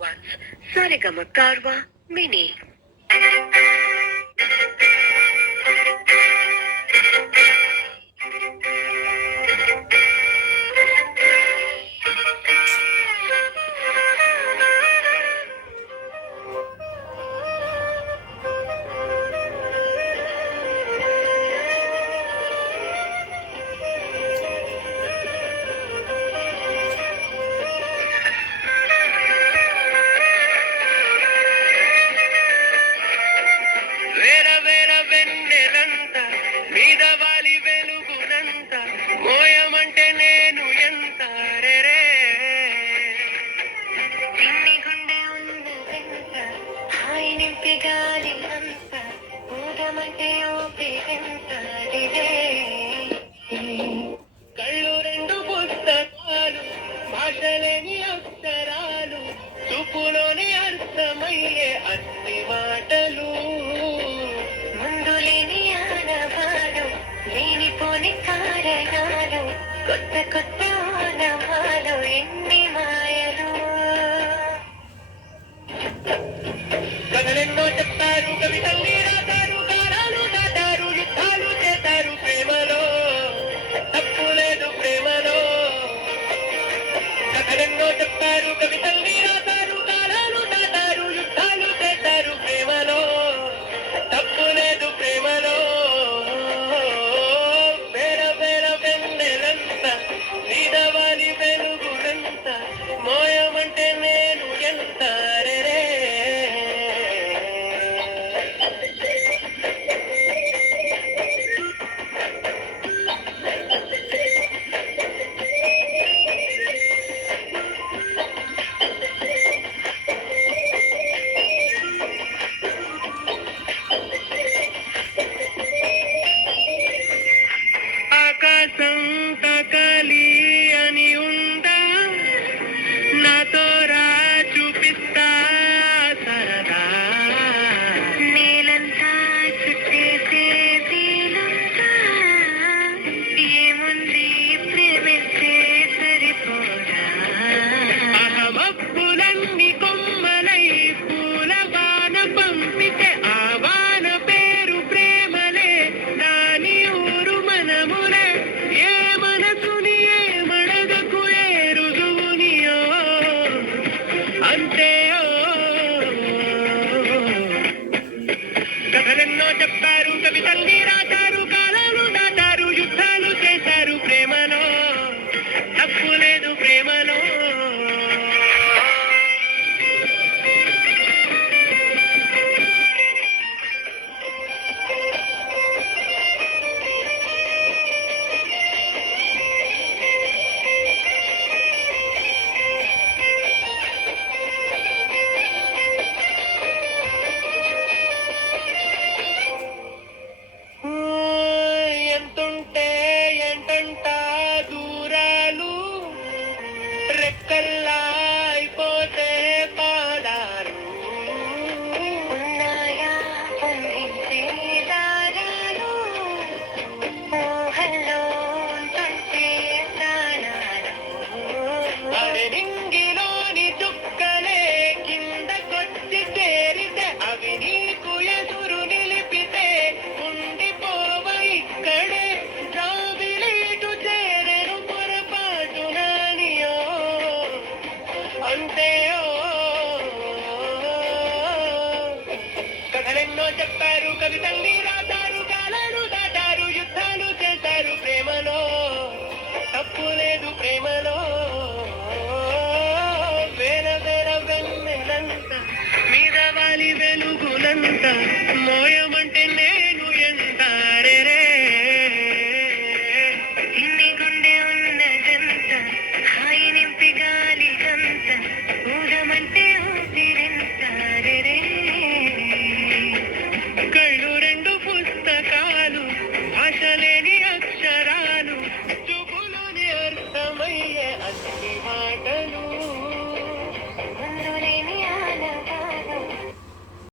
once. Sarigama Karwa Mini. కళ్ళు రెండు పుస్తకాలు భాషలేని అక్షరాలు చూపులోని అర్థమయ్యే అన్ని మాటలు ముందు లేని ఆనవాడు లేనిపోని కారణాలు కొత్త కొత్త ఆనవాలు ఎన్ని మాయలు కథలెన్నో చెప్తారు కవితల్ని రాశారు గానాలు దాటారు యుద్ధాలు చేశారు ప్రేమలో తప్పు లేదు ప్రేమలో కథలెన్నో చెప్తారు కవితల్ని రాశారు గానాలు దాటారు యుద్ధాలు చేశారు ప్రేమలో తప్పు లేదు ప్రేమలో వేర వేర వెన్నెలంత నీడవాలి వెలుగునంత మోయమంటే నేను ఎంత రే ఆకాశం